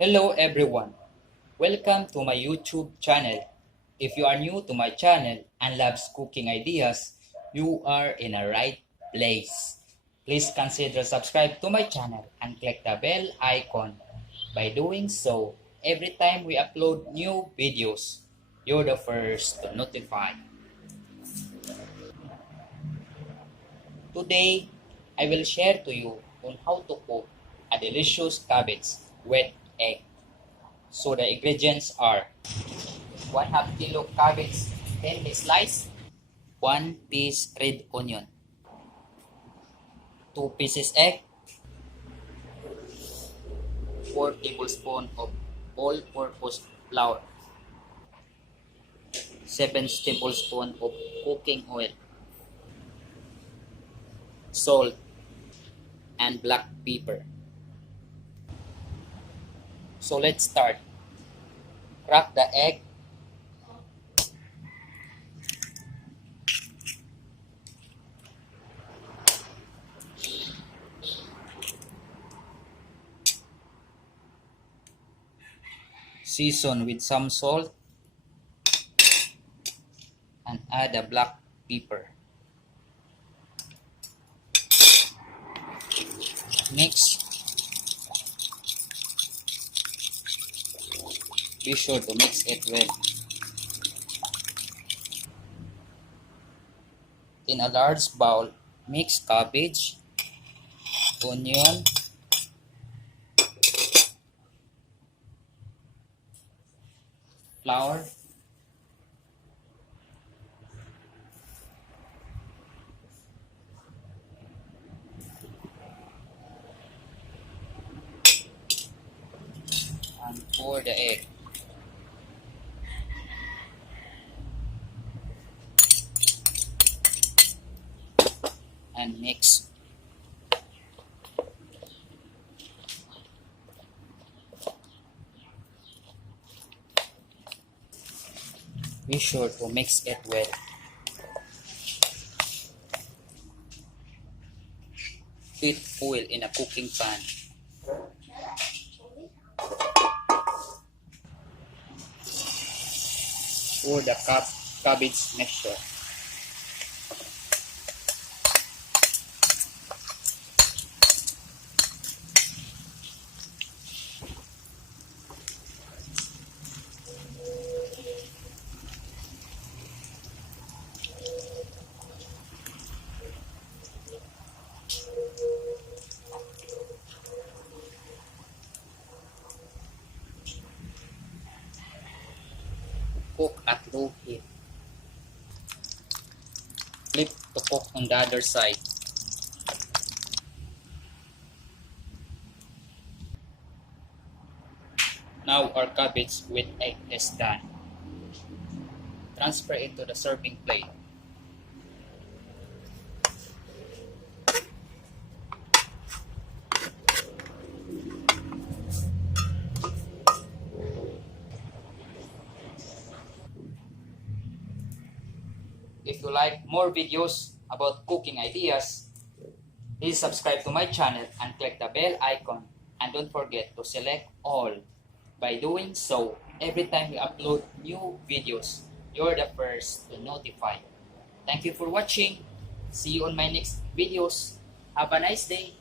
Hello everyone, welcome to my YouTube channel. If you are new to my channel and loves cooking ideas, you are in a right place. Please consider subscribe to my channel and click the bell icon. By doing so, every time we upload new videos, you're the first to notify. Today, I will share to you on how to cook a delicious cabbage with egg. So the ingredients are 1/2 kilo cabbage thinly sliced, 1 piece red onion, 2 pieces egg, 4 tablespoons of all-purpose flour, 7 tablespoons of cooking oil, salt, and black pepper. So let's start. Crack the egg. Season with some salt and add a black pepper. Mix. Be sure to mix it well. In a large bowl, mix cabbage, onion, flour, and pour the egg. And mix. Be sure to mix it well. Heat oil in a cooking pan. Pour the cabbage mixture. Cook at low heat. Flip to cook on the other side. Now our cabbage with egg is done. Transfer it to the serving plate. If you like more videos about cooking ideas, please subscribe to my channel and click the bell icon, and don't forget to select all. By doing so, every time we upload new videos, you're the first to notify. Thank you for watching. See you on my next videos. Have a nice day.